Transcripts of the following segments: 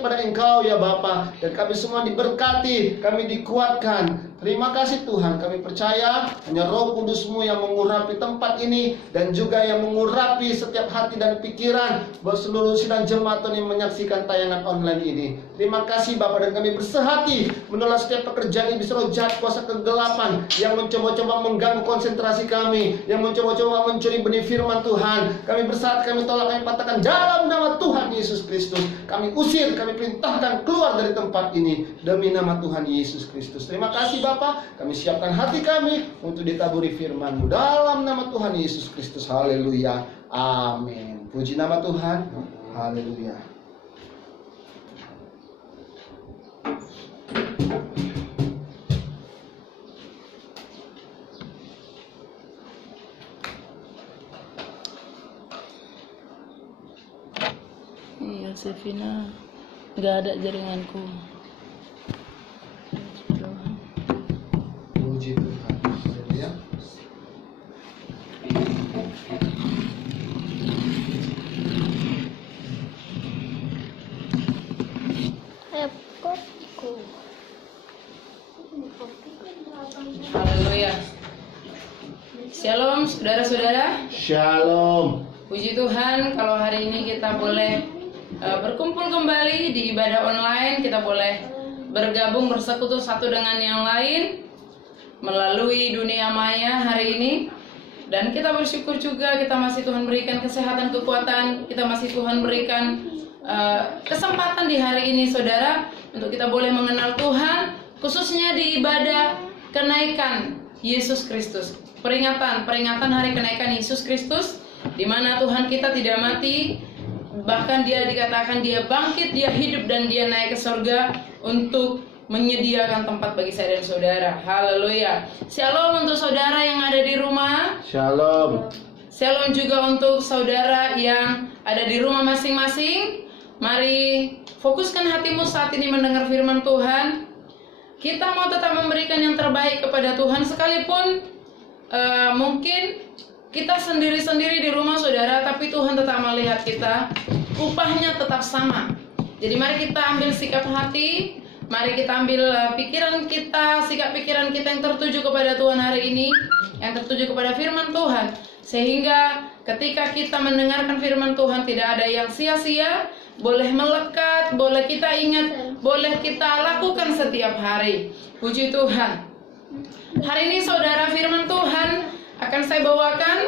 kepada Engkau ya Bapa, dan kami semua diberkati, kami dikuatkan. Terima kasih Tuhan, kami percaya hanya Roh Kudus-Mu yang mengurapi tempat ini dan juga yang mengurapi setiap hati dan pikiran buat seluruh sidang jemaat yang menyaksikan tayangan online ini. Terima kasih Bapa, dan kami bersehati menolak setiap pekerjaan iblis roh jahat, kuasa kegelapan yang mencoba-coba mengganggu konsentrasi kami, yang mencoba-coba mencuri benih firman Tuhan. Kami bersehati, kami tolak, kami patahkan dalam nama Tuhan Yesus Kristus. Kami usir, kami perintahkan keluar dari tempat ini demi nama Tuhan Yesus Kristus. Terima kasih Bapa, kami siapkan hati kami untuk ditaburi firman-Mu dalam nama Tuhan Yesus Kristus. Haleluya, amin. Puji nama Tuhan, haleluya. Iya, Sevina, nggak ada jaringanku. Puji Tuhan, haleluya. Haleluya. Shalom saudara-saudara. Shalom. Puji Tuhan kalau hari ini kita boleh berkumpul kembali di ibadah online. Kita boleh bergabung bersekutu satu dengan yang lain melalui dunia maya hari ini. Dan kita bersyukur juga kita masih Tuhan berikan kesehatan, kekuatan. Kita masih Tuhan berikan kesempatan di hari ini saudara, untuk kita boleh mengenal Tuhan, khususnya di ibadah kenaikan Yesus Kristus. Peringatan hari kenaikan Yesus Kristus, di mana Tuhan kita tidak mati, bahkan Dia dikatakan Dia bangkit, Dia hidup, dan Dia naik ke surga untuk menyediakan tempat bagi saya dan saudara. Haleluya. Shalom untuk saudara yang ada di rumah. Shalom. Shalom juga untuk saudara yang ada di rumah masing-masing. Mari fokuskan hatimu saat ini mendengar firman Tuhan. Kita mau tetap memberikan yang terbaik kepada Tuhan, sekalipun mungkin kita sendiri-sendiri di rumah saudara, tapi Tuhan tetap melihat kita, upahnya tetap sama. Jadi mari kita ambil sikap hati, mari kita ambil pikiran kita, sikap pikiran kita yang tertuju kepada Tuhan hari ini, yang tertuju kepada firman Tuhan, sehingga ketika kita mendengarkan firman Tuhan tidak ada yang sia-sia, boleh melekat, boleh kita ingat, boleh kita lakukan setiap hari. Puji Tuhan. Hari ini saudara, firman Tuhan akan saya bawakan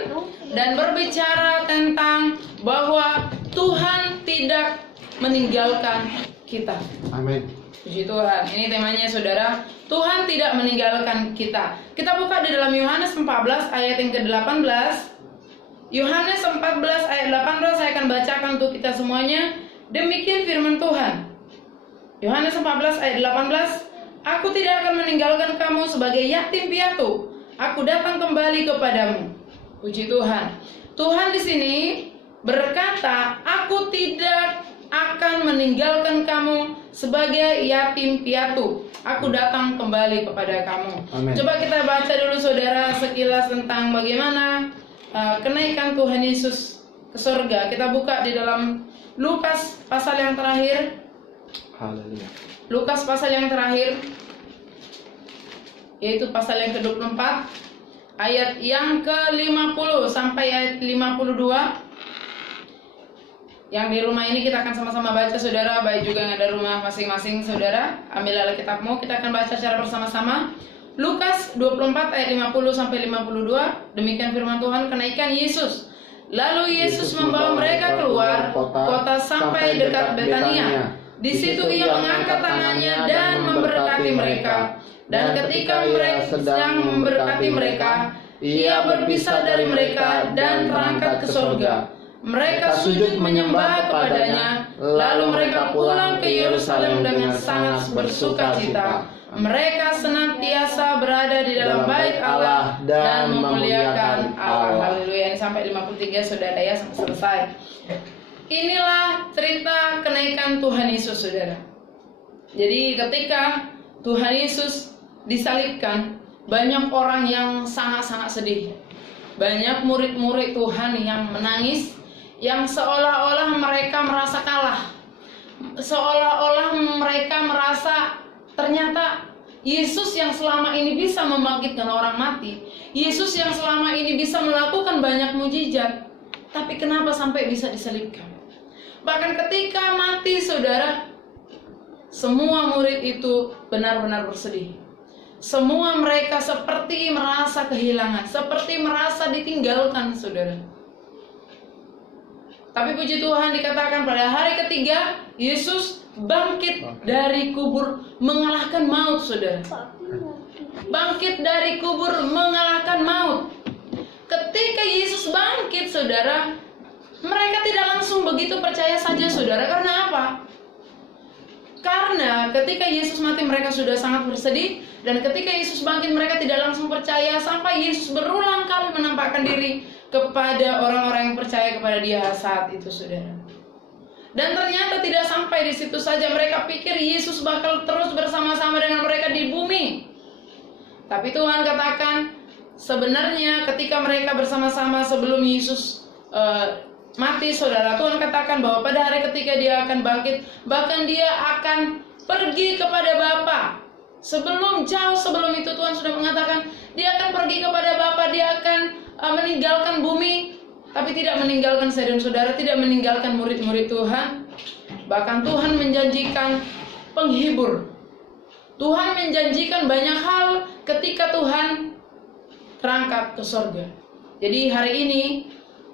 dan berbicara tentang bahwa Tuhan tidak meninggalkan kita. Amin. Puji Tuhan. Ini temanya saudara, Tuhan tidak meninggalkan kita. Kita buka di dalam Yohanes 14 ayat yang ke-18. Yohanes 14 ayat 18 saya akan bacakan untuk kita semuanya. Demikian firman Tuhan. Yohanes 14 ayat 18. Aku tidak akan meninggalkan kamu sebagai yatim piatu. Aku datang kembali kepadamu. Puji Tuhan. Tuhan di sini berkata, aku tidak akan meninggalkan kamu sebagai yatim piatu. Aku datang kembali kepada kamu. Amen. Coba kita baca dulu saudara sekilas tentang bagaimana kenaikan Tuhan Yesus ke surga. Kita buka di dalam Lukas pasal yang terakhir. Haleluya. Lukas pasal yang terakhir, yaitu pasal yang ke-24 ayat yang ke-50 sampai ayat 52. Yang di rumah ini kita akan sama-sama baca saudara, baik juga yang ada rumah masing-masing saudara. Ambil Alkitabmu, kita akan baca secara bersama-sama. Lukas 24 ayat 50 sampai 52. Demikian firman Tuhan, kenaikan Yesus. Lalu Yesus membawa mereka keluar kota sampai dekat Betania. Di situ Ia mengangkat tangannya dan memberkati mereka. Dan ketika mereka sedang memberkati mereka, Ia berpisah dari mereka dan terangkat ke surga. Mereka sujud menyembah kepadanya, lalu mereka pulang ke Yerusalem dengan sangat bersukacita. Mereka senantiasa berada di dalam bait Allah dan memuliakan Allah. Haleluya. Ini sampai 53 saudara ya, sampai selesai. Inilah cerita kenaikan Tuhan Yesus saudara. Jadi ketika Tuhan Yesus disalibkan, banyak orang yang sangat-sangat sedih. Banyak murid-murid Tuhan yang menangis, yang seolah-olah mereka merasa kalah. Seolah-olah mereka merasa ternyata Yesus yang selama ini bisa membangkitkan orang mati, Yesus yang selama ini bisa melakukan banyak mujizat, tapi kenapa sampai bisa disalibkan? Bahkan ketika mati, saudara, semua murid itu benar-benar bersedih. Semua mereka seperti merasa kehilangan, seperti merasa ditinggalkan, saudara. Tapi puji Tuhan, dikatakan pada hari ketiga Yesus bangkit dari kubur, mengalahkan maut, saudara. Bangkit dari kubur, mengalahkan maut. Ketika Yesus bangkit, saudara, mereka tidak langsung begitu percaya saja, saudara. Karena apa? Karena ketika Yesus mati mereka sudah sangat bersedih, dan ketika Yesus bangkit mereka tidak langsung percaya, sampai Yesus berulang kali menampakkan diri kepada orang-orang yang percaya kepada Dia saat itu, saudara. Dan ternyata tidak sampai di situ saja, mereka pikir Yesus bakal terus bersama-sama dengan mereka di bumi. Tapi Tuhan katakan, sebenarnya ketika mereka bersama-sama sebelum Yesus mati, saudara, Tuhan katakan bahwa pada hari ketika Dia akan bangkit, bahkan Dia akan pergi kepada Bapa. Jauh sebelum itu Tuhan sudah mengatakan Dia akan pergi kepada Bapa, Dia akan meninggalkan bumi, tapi tidak meninggalkan saya dan saudara, tidak meninggalkan murid-murid Tuhan. Bahkan Tuhan menjanjikan penghibur. Tuhan menjanjikan banyak hal ketika Tuhan terangkat ke surga. Jadi hari ini,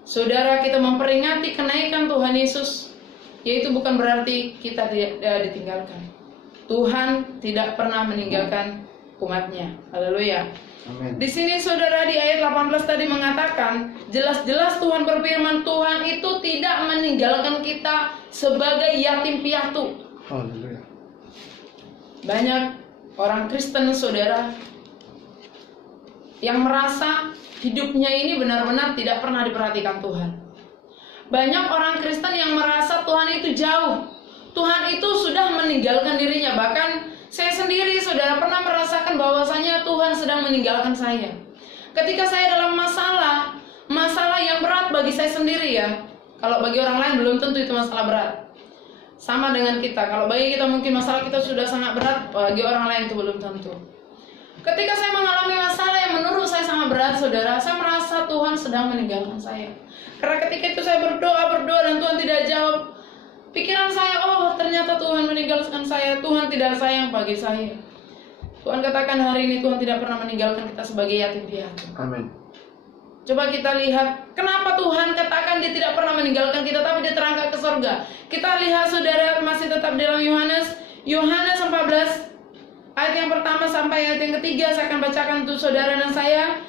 saudara, kita memperingati kenaikan Tuhan Yesus, yaitu bukan berarti kita tidak ditinggalkan. Tuhan tidak pernah meninggalkan umatnya. Haleluya. Amin. Di sini, saudara, di ayat 18 tadi mengatakan, jelas-jelas Tuhan berfirman, Tuhan itu tidak meninggalkan kita sebagai yatim piatu. Haleluya. Banyak orang Kristen, saudara, yang merasa hidupnya ini benar-benar tidak pernah diperhatikan Tuhan. Banyak orang Kristen yang merasa Tuhan itu jauh, Tuhan itu sudah meninggalkan dirinya. Bahkan saya sendiri, saudara, pernah merasakan bahwasanya Tuhan sedang meninggalkan saya. Ketika saya dalam masalah yang berat bagi saya sendiri, ya. Kalau bagi orang lain belum tentu itu masalah berat. Sama dengan kita, kalau bagi kita mungkin masalah kita sudah sangat berat, bagi orang lain itu belum tentu. Ketika saya mengalami masalah yang menurut saya sangat berat, saudara, saya merasa Tuhan sedang meninggalkan saya. Karena ketika itu saya berdoa dan Tuhan tidak jawab. Pikiran saya, oh ternyata Tuhan meninggalkan saya, Tuhan tidak sayang bagi saya. Tuhan katakan hari ini Tuhan tidak pernah meninggalkan kita sebagai yatim piatu. Amin. Coba kita lihat, kenapa Tuhan katakan Dia tidak pernah meninggalkan kita, tapi Dia terangkat ke surga. Kita lihat, saudara, masih tetap dalam Yohanes 14 ayat yang pertama sampai ayat yang ketiga. Saya akan bacakan untuk saudara dan saya.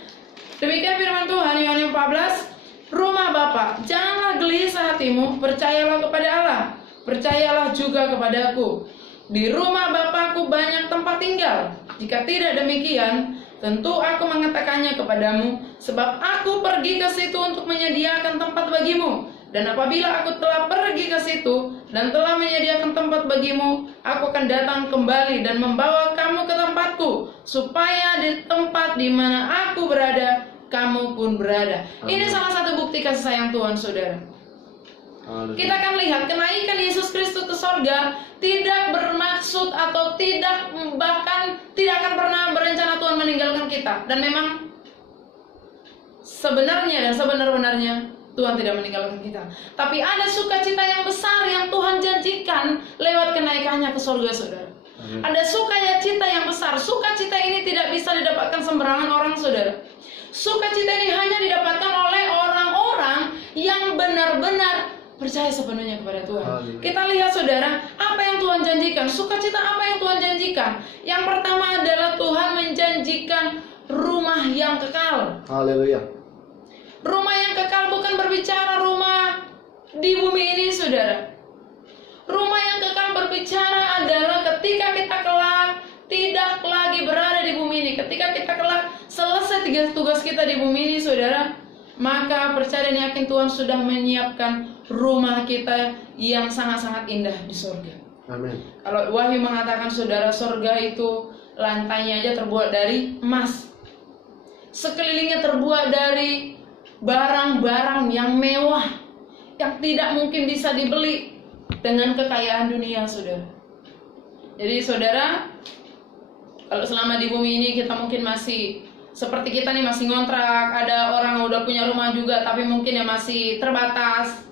Demikian firman Tuhan, Yohanes 14. Rumah Bapa, janganlah gelisah hatimu, percayalah kepada Allah, percayalah juga kepadaku. Di rumah Bapakku banyak tempat tinggal. Jika tidak demikian, tentu aku mengatakannya kepadamu, sebab aku pergi ke situ untuk menyediakan tempat bagimu. Dan apabila aku telah pergi ke situ dan telah menyediakan tempat bagimu, aku akan datang kembali dan membawa kamu ke tempatku, supaya di tempat di mana aku berada, kamu pun berada. Ini salah satu bukti kasih sayang Tuhan, saudara. Kita akan lihat kenaikan Yesus Kristus ke sorga tidak bermaksud atau bahkan tidak akan pernah berencana Tuhan meninggalkan kita. Dan memang sebenarnya dan sebenar-benarnya Tuhan tidak meninggalkan kita. Tapi ada sukacita yang besar yang Tuhan janjikan lewat kenaikannya ke sorga, saudara. Ada sukacita yang besar. Sukacita ini tidak bisa didapatkan sembarangan orang, saudara. Sukacita ini hanya didapatkan oleh orang-orang yang benar-benar percaya sepenuhnya kepada Tuhan. Kita lihat, saudara, apa yang Tuhan janjikan. Sukacita apa yang Tuhan janjikan? Yang pertama adalah Tuhan menjanjikan rumah yang kekal. Haleluya. Rumah yang kekal bukan berbicara rumah di bumi ini, saudara. Rumah yang kekal berbicara adalah ketika kita kelak tidak lagi berada di bumi ini. Ketika kita kelak selesai tugas kita di bumi ini, saudara, maka percaya dan yakin Tuhan sudah menyiapkan rumah kita yang sangat-sangat indah di surga. Amin. Kalau Wahyu mengatakan, saudara, surga itu lantainya aja terbuat dari emas, sekelilingnya terbuat dari barang-barang yang mewah, yang tidak mungkin bisa dibeli. dengan kekayaan dunia, saudara. Jadi saudara, kalau selama di bumi ini kita mungkin masih seperti kita nih, masih ngontrak, ada orang yang udah punya rumah juga tapi mungkin ya masih terbatas.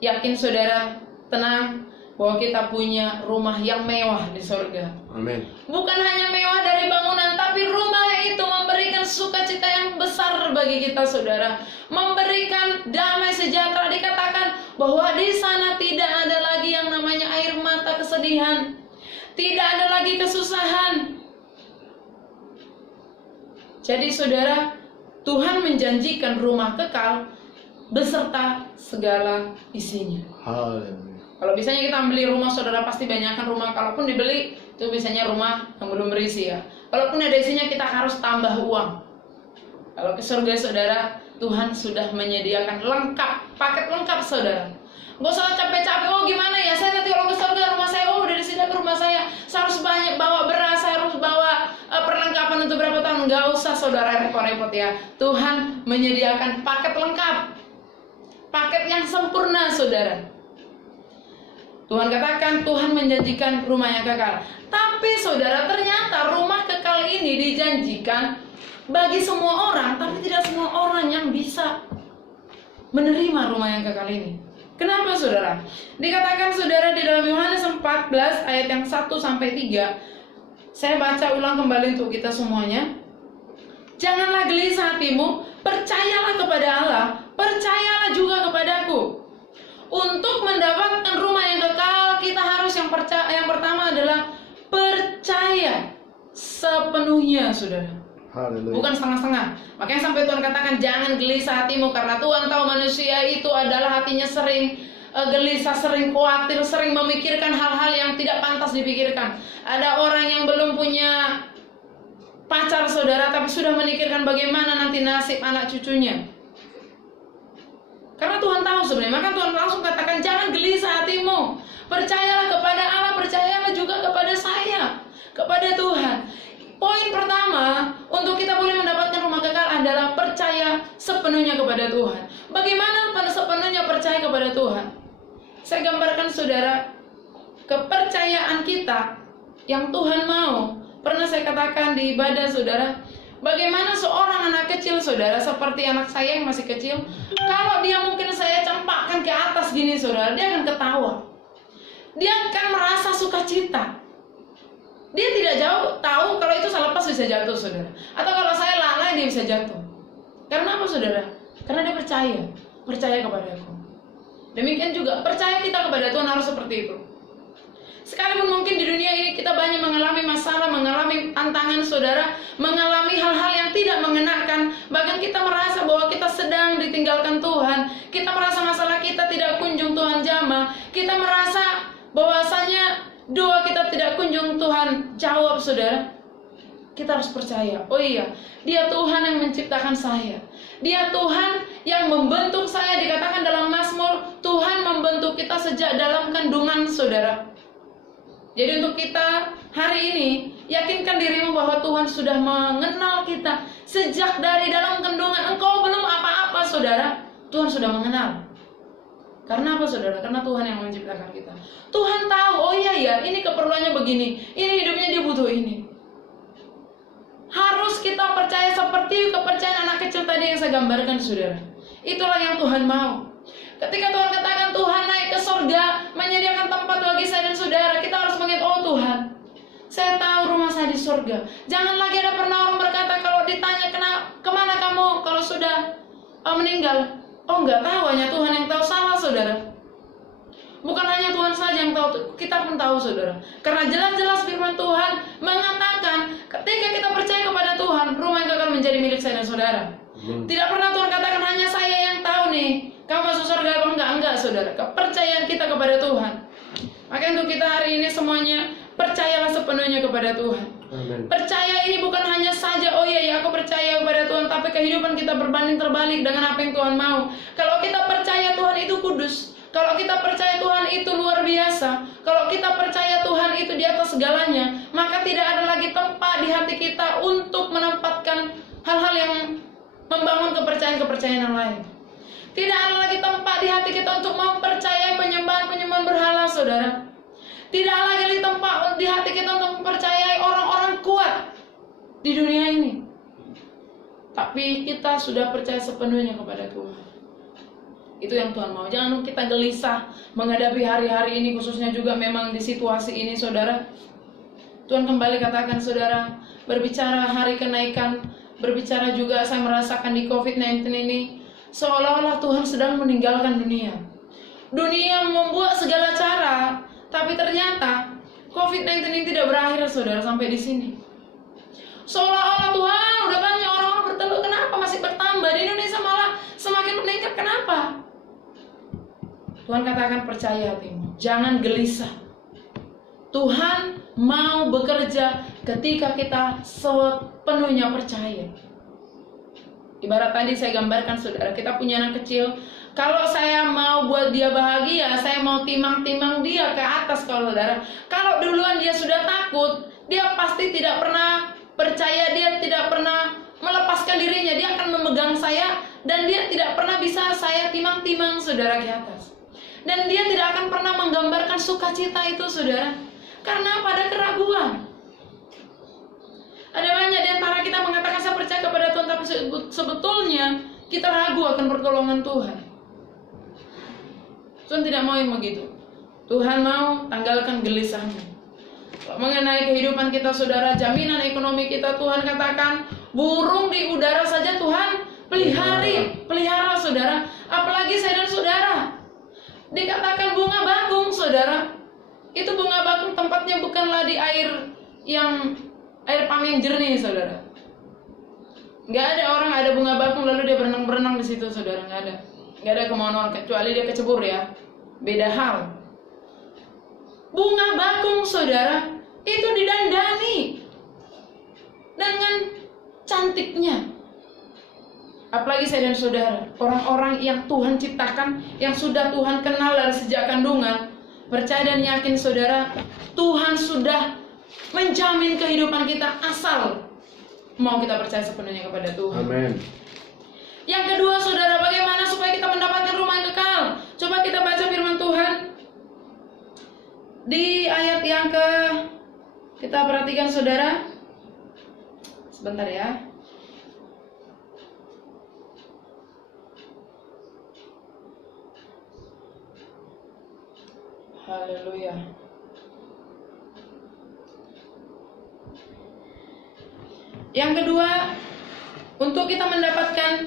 Yakin saudara, tenang, bahwa kita punya rumah yang mewah di surga. Amin. Bukan hanya mewah dari bangunan, tapi rumah itu memberikan sukacita yang besar bagi kita, saudara. Memberikan damai sejahtera. Dikatakan bahwa di sana tidak ada lagi yang namanya air mata kesedihan. Tidak ada lagi kesusahan. Jadi saudara, Tuhan menjanjikan rumah kekal beserta segala isinya. Haleluya. Kalau biasanya kita beli rumah, saudara, pasti banyakkan rumah. Kalaupun dibeli, itu biasanya rumah yang belum berisi ya. Kalaupun ada isinya, kita harus tambah uang. Kalau ke surga, saudara, Tuhan sudah menyediakan lengkap, paket lengkap, saudara. Gak usah capek-capek, oh gimana ya, saya nanti kalau ke surga, rumah saya, oh udah disediakan rumah saya harus banyak bawa beras, saya harus bawa perlengkapan untuk berapa tahun. Gak usah, saudara, repot-repot ya. Tuhan menyediakan paket lengkap, paket yang sempurna, saudara. Tuhan katakan, Tuhan menjanjikan rumah yang kekal. Tapi saudara, ternyata rumah kekal ini dijanjikan bagi semua orang, tapi tidak semua orang yang bisa menerima rumah yang kekal ini. Kenapa, saudara? Dikatakan, saudara, di dalam Yohanes 14 ayat yang 1 sampai 3. Saya baca ulang kembali untuk kita semuanya. Janganlah gelisah hatimu, percayalah kepada Allah, percayalah juga kepadaku. Untuk mendapatkan rumah yang kekal, kita harus yang pertama adalah percaya sepenuhnya, saudara. Haleluya. Bukan setengah-setengah. Makanya sampai Tuhan katakan jangan gelisah hatimu, karena Tuhan tahu manusia itu adalah hatinya sering gelisah, sering khawatir, sering memikirkan hal-hal yang tidak pantas dipikirkan. Ada orang yang belum punya pacar, saudara, tapi sudah memikirkan bagaimana nanti nasib anak cucunya. Karena Tuhan tahu sebenarnya, maka Tuhan langsung katakan jangan gelisah hatimu, percayalah kepada Allah, percayalah juga kepada saya, kepada Tuhan. Poin pertama untuk kita boleh mendapatkan rumah kekal adalah percaya sepenuhnya kepada Tuhan. Bagaimana sepenuhnya percaya kepada Tuhan? Saya gambarkan, saudara, kepercayaan kita yang Tuhan mau. Pernah saya katakan di ibadah, saudara, bagaimana seorang anak kecil, saudara, seperti anak saya yang masih kecil, kalau dia mungkin saya campakkan ke atas gini, saudara, dia akan ketawa. Dia akan merasa sukacita. Dia tidak tahu kalau itu saya lepas bisa jatuh, saudara. Atau kalau saya lalai dia bisa jatuh. Karena apa, saudara? Karena dia percaya kepada aku. Demikian juga percaya kita kepada Tuhan harus seperti itu. Sekalipun mungkin di dunia ini kita banyak mengalami masalah, mengalami tantangan, saudara, mengalami hal-hal yang tidak mengenakan, bahkan kita merasa bahwa kita sedang ditinggalkan Tuhan, kita merasa masalah kita tidak kunjung Tuhan jamah, kita merasa bahwasanya doa kita tidak kunjung Tuhan jawab, saudara. Kita harus percaya, oh iya, Dia Tuhan yang menciptakan saya, Dia Tuhan yang membentuk saya. Dikatakan dalam Mazmur, Tuhan membentuk kita sejak dalam kandungan, saudara. Jadi untuk kita hari ini, yakinkan dirimu bahwa Tuhan sudah mengenal kita sejak dari dalam kandungan. Engkau belum apa-apa, saudara, Tuhan sudah mengenal. Karena apa, saudara? Karena Tuhan yang menciptakan kita. Tuhan tahu, oh iya ya, ini keperluannya begini, ini hidupnya dia butuh ini. Harus kita percaya seperti kepercayaan anak kecil tadi yang saya gambarkan, saudara. Itulah yang Tuhan mau. Ketika Tuhan katakan Tuhan naik ke surga, menyediakan tempat bagi saya dan saudara, kita harus mengingat, oh Tuhan, saya tahu rumah saya di surga. Jangan lagi ada pernah orang berkata kalau ditanya kemana kamu kalau sudah meninggal, oh nggak tahu, hanya Tuhan yang tahu. Salah, saudara. Bukan hanya Tuhan saja yang tahu, kita pun tahu, saudara. Karena jelas-jelas firman Tuhan mengatakan ketika kita percaya kepada Tuhan, rumah yang akan menjadi milik saya dan saudara. Tidak pernah Tuhan katakan hanya saya yang tahu nih, kamu masuk surga apa enggak, saudara. Kepercayaan kita kepada Tuhan. Maka untuk kita hari ini semuanya, percayalah sepenuhnya kepada Tuhan. Amen. Percaya ini bukan hanya saja, oh iya ya aku percaya kepada Tuhan, tapi kehidupan kita berbanding terbalik dengan apa yang Tuhan mau. Kalau kita percaya Tuhan itu kudus, kalau kita percaya Tuhan itu luar biasa, kalau kita percaya Tuhan itu di atas segalanya, maka tidak ada lagi tempat di hati kita untuk menempatkan hal-hal yang membangun kepercayaan-kepercayaan yang lain. Tidak ada lagi tempat di hati kita untuk mempercayai penyembahan-penyembahan berhala, saudara. Tidak ada lagi tempat di hati kita untuk mempercayai orang-orang kuat di dunia ini. Tapi kita sudah percaya sepenuhnya kepada Tuhan. Itu yang Tuhan mau. Jangan kita gelisah menghadapi hari-hari ini, khususnya juga memang di situasi ini, saudara. Tuhan kembali katakan, saudara, berbicara hari kenaikan, berbicara juga saya merasakan di COVID-19 ini, seolah-olah Tuhan sedang meninggalkan dunia. Dunia membuat segala cara, tapi ternyata COVID-19 ini tidak berakhir, saudara, sampai di sini. Seolah-olah Tuhan udah banyak orang-orang bertelur, kenapa masih bertambah? Di Indonesia malah semakin meningkat, kenapa? Tuhan katakan, percaya hatimu, jangan gelisah. Tuhan mau bekerja ketika kita sepenuhnya percaya. Ibarat tadi saya gambarkan, saudara, kita punya anak kecil. Kalau saya mau buat dia bahagia, saya mau timang-timang dia ke atas, saudara. Kalau duluan dia sudah takut, dia pasti tidak pernah percaya, dia tidak pernah melepaskan dirinya. Dia akan memegang saya dan dia tidak pernah bisa saya timang-timang, saudara, ke atas. Dan dia tidak akan pernah menggambarkan sukacita itu, saudara, karena pada keraguan. Ada banyak di antara kita mengatakan saya percaya kepada Tuhan, tapi sebetulnya kita ragu akan pertolongan Tuhan. Tuhan tidak mau yang begitu. Tuhan mau tanggalkan gelisahnya. Mengenai kehidupan kita, saudara, jaminan ekonomi kita, Tuhan katakan burung di udara saja Tuhan pelihara, saudara. Apalagi saya dan saudara. Dikatakan bunga bakung, saudara. Itu bunga bakung tempatnya bukanlah di air pam yang jernih, saudara. Nggak ada orang ada bunga bakung lalu dia berenang-berenang di situ, saudara. Nggak ada kemauan, kecuali dia kecebur, ya. Beda hal. Bunga bakung, saudara, itu didandani dengan cantiknya. Apalagi saya dan saudara, orang-orang yang Tuhan ciptakan, yang sudah Tuhan kenal dari sejak kandungan, percaya dan yakin, saudara, Tuhan sudah menjamin kehidupan kita asal mau kita percaya sepenuhnya kepada Tuhan. Amin. Yang kedua, saudara, bagaimana supaya kita mendapatkan rumah yang kekal? Coba kita baca firman Tuhan di ayat yang kita perhatikan, saudara. Sebentar, ya. Haleluya. Yang kedua, untuk kita mendapatkan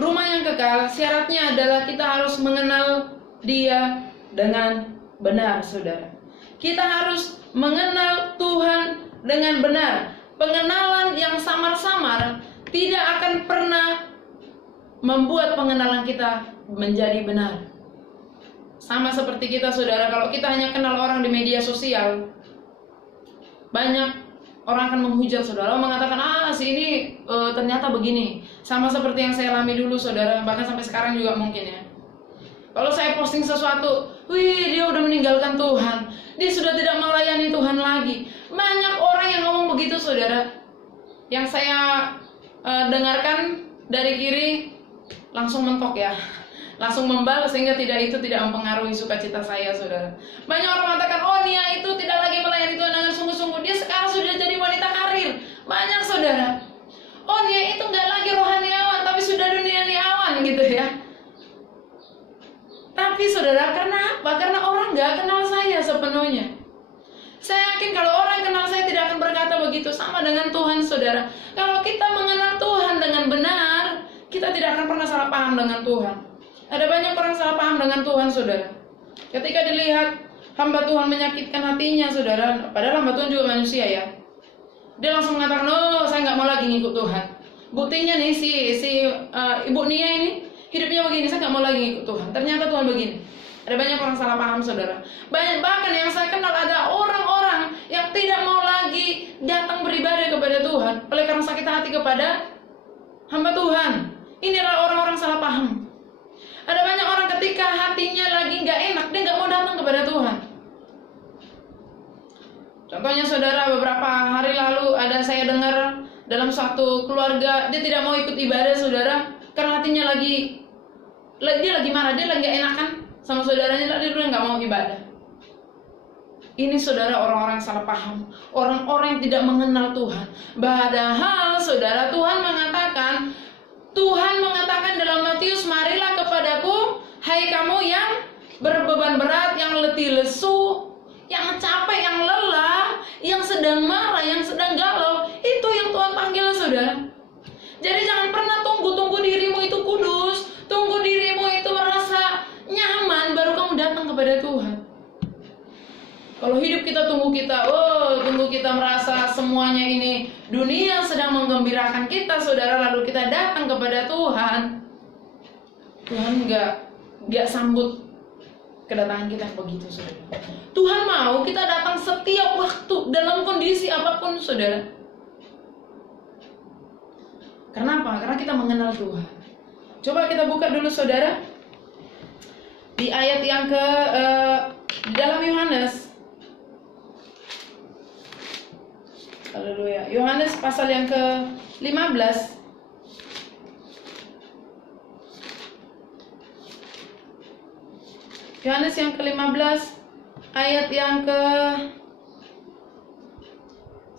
rumah yang kekal, syaratnya adalah kita harus mengenal Dia dengan benar, saudara. Kita harus mengenal Tuhan dengan benar. Pengenalan yang samar-samar tidak akan pernah membuat pengenalan kita menjadi benar. Sama seperti kita, saudara, kalau kita hanya kenal orang di media sosial, banyak orang akan menghujat, saudara, mengatakan, si ini ternyata begini. Sama seperti yang saya alami dulu, saudara, bahkan sampai sekarang juga mungkin, ya. Kalau saya posting sesuatu, wih, dia udah meninggalkan Tuhan, dia sudah tidak melayani Tuhan lagi. Banyak orang yang ngomong begitu, saudara. Yang saya dengarkan dari kiri langsung mentok, ya, langsung membalas, sehingga itu tidak mempengaruhi sukacita saya, saudara. Banyak orang mengatakan, Nia itu tidak lagi melayani Tuhan dengan sungguh-sungguh, dia sekarang sudah jadi wanita karir. Banyak, saudara. Nia itu nggak lagi rohaniawan, tapi sudah duniawiawan, gitu, ya. Tapi, saudara, karena apa? Karena orang nggak kenal saya sepenuhnya. Saya yakin kalau orang kenal saya tidak akan berkata begitu. Sama dengan Tuhan, saudara. Kalau kita mengenal Tuhan dengan benar, kita tidak akan pernah salah paham dengan Tuhan. Ada banyak orang salah paham dengan Tuhan, saudara. Ketika dilihat hamba Tuhan menyakitkan hatinya, saudara, padahal hamba Tuhan juga manusia, ya. Dia langsung mengatakan, saya nggak mau lagi ngikut Tuhan. Buktinya nih, Ibu Nia ini hidupnya begini, saya nggak mau lagi ngikut Tuhan. Ternyata Tuhan begini. Ada banyak orang salah paham, saudara. Bahkan yang saya kenal ada orang-orang yang tidak mau lagi datang beribadah kepada Tuhan oleh karena sakit hati kepada hamba Tuhan. Inilah orang-orang salah paham. Ada banyak orang ketika hatinya lagi nggak enak, dia nggak mau datang kepada Tuhan. Contohnya, saudara, beberapa hari lalu ada saya dengar dalam suatu keluarga, dia tidak mau ikut ibadah, saudara, karena hatinya lagi dia lagi marah, dia lagi gak enakan sama saudaranya, dia udah gak mau ibadah. Ini saudara orang-orang salah paham, orang-orang yang tidak mengenal Tuhan. Padahal saudara, Tuhan mengatakan dalam Matius, marilah kepadaku, hai kamu yang berbeban berat, yang letih lesu, yang capek, yang lelah, yang sedang marah, yang sedang galau. Itu yang Tuhan panggil saudara. Jadi jangan pernah tunggu dirimu itu kudus, tunggu dirimu itu merasa nyaman baru kamu datang kepada Tuhan. Kalau hidup kita tunggu kita merasa semuanya ini dunia sedang menggembirakan kita saudara, lalu kita datang kepada Tuhan, Tuhan nggak sambut kedatangan kita begitu saudara. Tuhan mau kita datang setiap waktu dalam kondisi apapun saudara. Kenapa? Karena kita mengenal Tuhan. Coba kita buka dulu saudara di ayat yang di dalam Yohanes. Haleluya. Yohanes pasal yang ke-15. Yohanes yang ke-15 ayat yang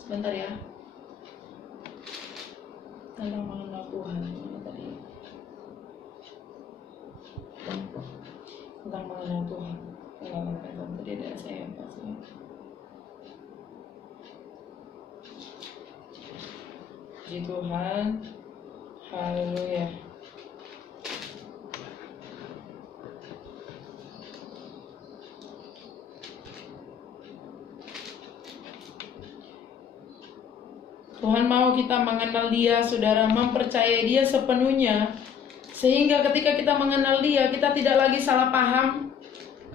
sebentar ya. Tentang mengenal Tuhan. Tentang mengenal Tuhan. Tadi ada saya yang pasti. Puji Tuhan. Haleluya. Tuhan mau kita mengenal Dia, saudara, mempercayai Dia sepenuhnya, sehingga ketika kita mengenal Dia, kita tidak lagi salah paham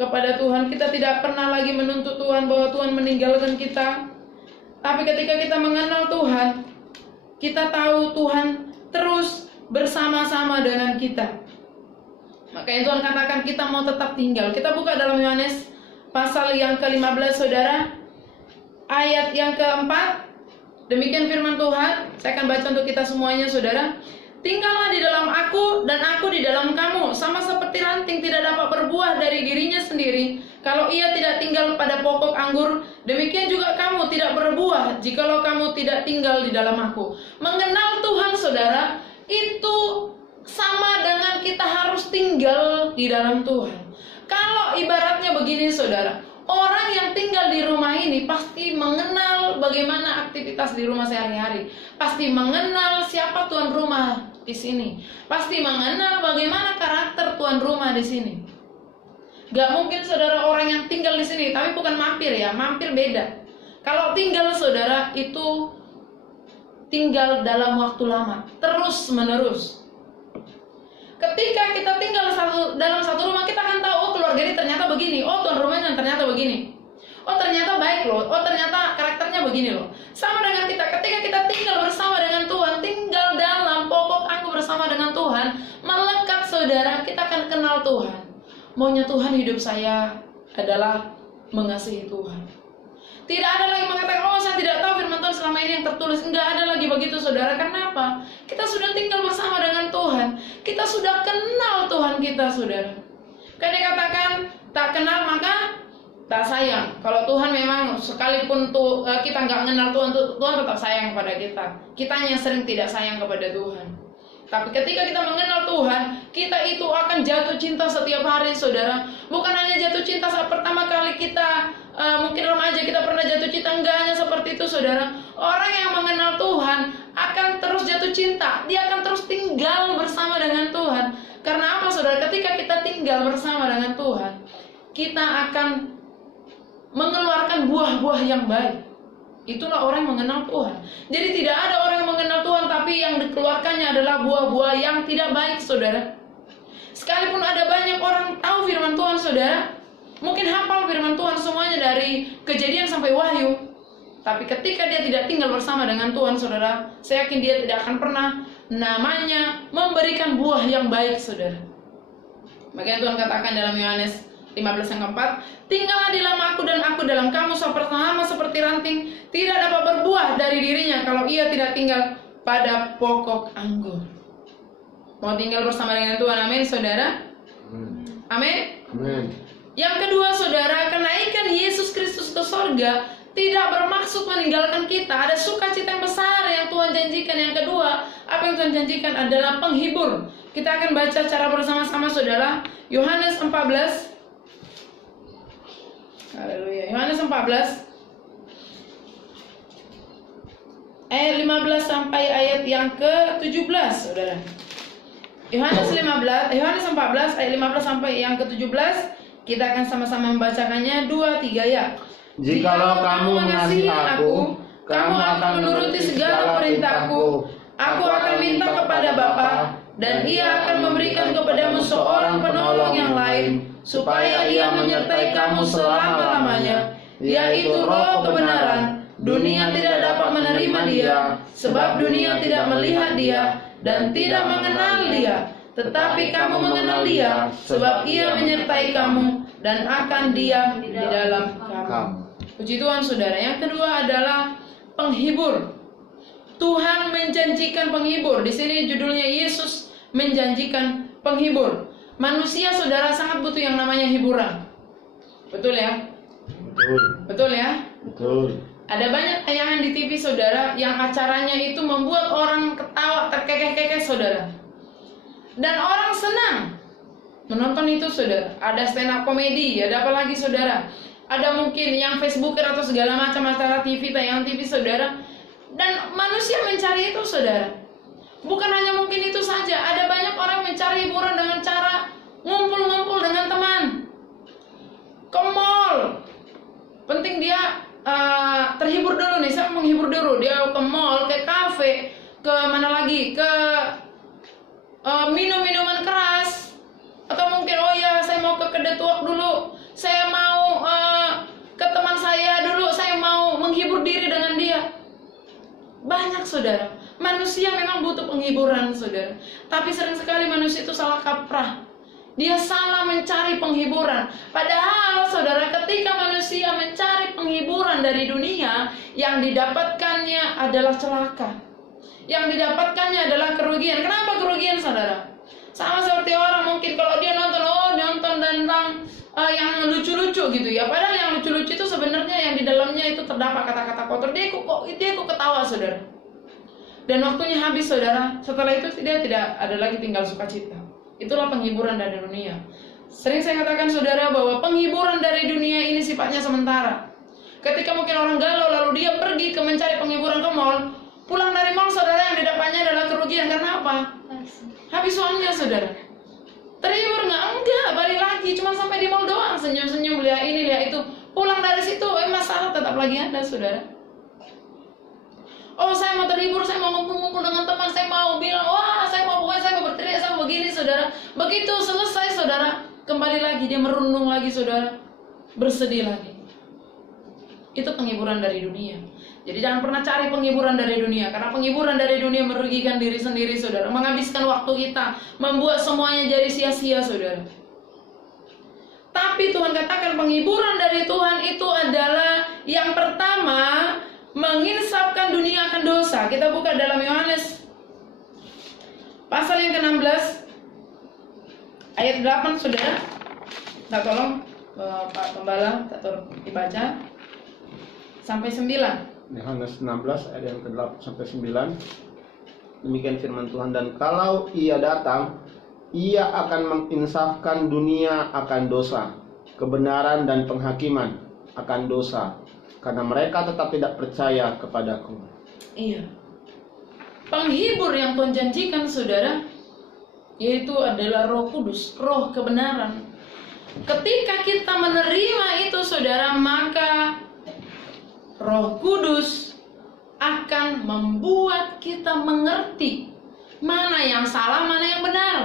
kepada Tuhan. Kita tidak pernah lagi menuntut Tuhan bahwa Tuhan meninggalkan kita. Tapi ketika kita mengenal Tuhan, kita tahu Tuhan terus bersama-sama dengan kita. Makanya Tuhan katakan kita mau tetap tinggal. Kita buka dalam Yohanes pasal yang ke-15 saudara, ayat yang ke-4. Demikian firman Tuhan. Saya akan baca untuk kita semuanya saudara. Tinggallah di dalam aku dan aku di dalam kamu, sama seperti ranting tidak dapat berbuah dari dirinya sendiri kalau ia tidak tinggal pada pokok anggur, demikian juga kamu tidak berbuah jikalau kamu tidak tinggal di dalam aku. Mengenal Tuhan saudara itu sama dengan kita harus tinggal di dalam Tuhan. Kalau ibaratnya begini saudara, orang yang tinggal di rumah ini pasti mengenal bagaimana aktivitas di rumah sehari-hari, pasti mengenal siapa tuan rumah di sini, pasti mengenal bagaimana karakter tuan rumah di sini. Gak mungkin saudara orang yang tinggal di sini, tapi bukan mampir ya, mampir beda. Kalau tinggal saudara itu tinggal dalam waktu lama, terus menerus. Ketika kita tinggal dalam satu rumah, kita akan tahu, oh keluarga ini ternyata begini, oh tuan rumahnya ternyata begini, oh ternyata baik loh, oh ternyata karakternya begini loh. Sama dengan kita, ketika kita tinggal bersama dengan Tuhan, tinggal dalam pokok anggur bersama dengan Tuhan, melekat saudara, kita akan kenal Tuhan. Maunya Tuhan hidup saya adalah mengasihi Tuhan. Tidak ada lagi mengatakan, oh saya tidak tahu firman Tuhan selama ini yang tertulis. Enggak ada lagi begitu saudara. Kenapa? Kita sudah tinggal bersama dengan Tuhan. Kita sudah kenal Tuhan kita saudara. Karena dikatakan tak kenal maka tak sayang. Kalau Tuhan memang sekalipun kita nggak mengenal Tuhan, Tuhan tetap sayang kepada kita. Kitanya yang sering tidak sayang kepada Tuhan. Tapi ketika kita mengenal Tuhan, kita itu akan jatuh cinta setiap hari saudara. Bukan hanya jatuh cinta saat pertama kali kita mungkin remaja kita pernah jatuh cinta, enggak hanya seperti itu saudara. Orang yang mengenal Tuhan akan terus jatuh cinta. Dia akan terus tinggal bersama dengan Tuhan. Karena apa saudara? Ketika kita tinggal bersama dengan Tuhan, kita akan mengeluarkan buah-buah yang baik. Itulah orang yang mengenal Tuhan. Jadi tidak ada orang yang mengenal Tuhan tapi yang dikeluarkannya adalah buah-buah yang tidak baik saudara. Sekalipun ada banyak orang tahu firman Tuhan saudara, mungkin hafal firman Tuhan semuanya dari Kejadian sampai Wahyu, tapi ketika dia tidak tinggal bersama dengan Tuhan saudara, saya yakin dia tidak akan pernah namanya memberikan buah yang baik saudara. Makanya Tuhan katakan dalam Yohanes 15 yang keempat, tinggallah di dalam aku dan aku dalam kamu, sama seperti ranting tidak dapat berbuah dari dirinya kalau ia tidak tinggal pada pokok anggur. Mau tinggal bersama dengan Tuhan, amin saudara. Amin. Amin. Yang kedua saudara, kenaikan Yesus Kristus ke sorga tidak bermaksud meninggalkan kita. Ada sukacita yang besar yang Tuhan janjikan. Yang kedua, apa yang Tuhan janjikan adalah penghibur. Kita akan baca cara bersama-sama saudara. Yohanes 14. Haleluya. Yohanes 14 ayat 15 sampai ayat yang ke-17 saudara. Yohanes 14 ayat 15 sampai yang ke-17. Kita akan sama-sama membacakannya 2-3 ya. Jikalau kamu mengasihi aku, kamu akan menuruti segala perintahku. Aku akan minta kepada Bapa, dan Ia akan memberikan kepadamu seorang penolong yang lain, supaya Ia menyertai kamu selama-lamanya, yaitu Roh kebenaran. Dunia tidak dapat menerima Dia, sebab dunia tidak melihat Dia dan tidak mengenal Dia. Tetapi kamu mengenal Dia, sebab Ia menyertai kamu dan akan diam di dalam kamu. Puji Tuhan saudara. Yang kedua adalah penghibur. Tuhan menjanjikan penghibur. Di sini judulnya Yesus menjanjikan penghibur. Manusia saudara sangat butuh yang namanya hiburan. Betul ya? Betul. Betul ya? Betul. Ada banyak tayangan di TV saudara yang acaranya itu membuat orang ketawa terkekeh-kekeh saudara. Dan orang senang menonton itu saudara. Ada stand up komedi, ada apa lagi saudara? Ada mungkin yang Facebooker atau segala macam acara TV, tayangan TV saudara. Dan manusia mencari itu saudara. Bukan hanya mungkin itu saja, ada banyak orang mencari hiburan dengan cara ngumpul-ngumpul dengan teman, ke mall. Penting dia terhibur dulu nih, saya menghibur dulu. Dia ke mall, ke kafe, ke mana lagi, ke minum-minuman keras. Atau mungkin oh ya saya mau ke kedai tuak dulu, saya mau ke teman saya dulu, saya mau menghibur diri dengan dia. Banyak saudara, manusia memang butuh penghiburan saudara. Tapi sering sekali manusia itu salah kaprah. Dia salah mencari penghiburan. Padahal saudara, ketika manusia mencari penghiburan dari dunia, yang didapatkannya adalah celaka. Yang didapatkannya adalah kerugian. Kenapa kerugian saudara? Sama seperti orang mungkin kalau dia nonton tentang yang lucu-lucu gitu ya. Padahal yang lucu-lucu itu sebenarnya yang di dalamnya itu terdapat kata-kata kotor. Dia kok ketawa saudara. Dan waktunya habis saudara. Setelah itu dia tidak ada lagi tinggal sukacita. Itulah penghiburan dari dunia. Sering saya katakan saudara bahwa penghiburan dari dunia ini sifatnya sementara. Ketika mungkin orang galau lalu dia pergi ke mencari penghiburan ke mall, pulang dari mall saudara yang didapatnya adalah kerugian. Karena apa? Habis uangnya saudara. Terhibur nggak? Enggak, balik lagi. Cuma sampai di mall doang, senyum-senyum, lihat ini, lihat itu. Pulang dari situ, masalah tetap lagi ada saudara. Oh saya mau terhibur, saya mau ngumpul-ngumpul dengan teman, saya mau bilang, wah saya mau berteriak, saya mau begini saudara. Begitu selesai saudara, kembali lagi dia merundung lagi saudara, bersedih lagi. Itu penghiburan dari dunia. Jadi jangan pernah cari penghiburan dari dunia, karena penghiburan dari dunia merugikan diri sendiri saudara, menghabiskan waktu kita, membuat semuanya jadi sia-sia saudara. Tapi Tuhan katakan penghiburan dari Tuhan itu adalah yang pertama, menginsafkan dunia akan dosa. Kita buka dalam Yohanes pasal yang ke-16 ayat 8 saudara. Kita tolong Pak Pembala, kita tolong dibaca sampai 9. Yohanes 16 ayat yang ke-8 sampai 9. Demikian firman Tuhan, dan kalau Ia datang, Ia akan menginsafkan dunia akan dosa, kebenaran dan penghakiman akan dosa, karena mereka tetap tidak percaya kepadaku. Iya. Penghibur yang Tuhan janjikan saudara, yaitu adalah Roh Kudus, Roh kebenaran. Ketika kita menerima itu saudara, maka Roh Kudus akan membuat kita mengerti mana yang salah, mana yang benar,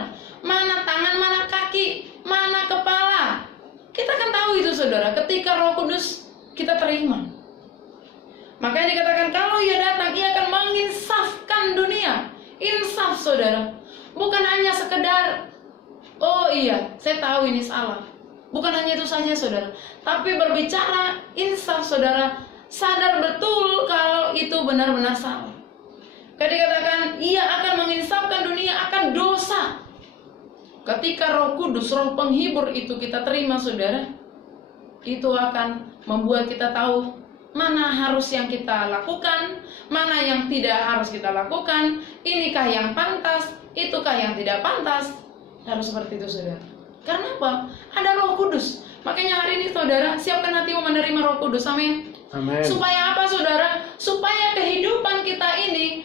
mana tangan, mana kaki, mana kepala. Kita akan tahu itu saudara, ketika Roh Kudus kita terima. Makanya dikatakan kalau Ia datang, Ia akan menginsafkan dunia. Insaf saudara, bukan hanya sekedar oh iya saya tahu ini salah. Bukan hanya itu saja saudara, tapi berbicara insaf saudara, sadar betul kalau itu benar-benar salah. Karena dikatakan Ia akan menginsafkan dunia akan dosa, ketika Roh Kudus, Roh penghibur itu kita terima saudara, itu akan membuat kita tahu mana harus yang kita lakukan, mana yang tidak harus kita lakukan, inikah yang pantas, itukah yang tidak pantas. Harus seperti itu saudara. Karena apa? Ada Roh Kudus. Makanya hari ini saudara, siapkan hatimu menerima Roh Kudus. Amin. Amin. Supaya apa saudara? Supaya kehidupan kita ini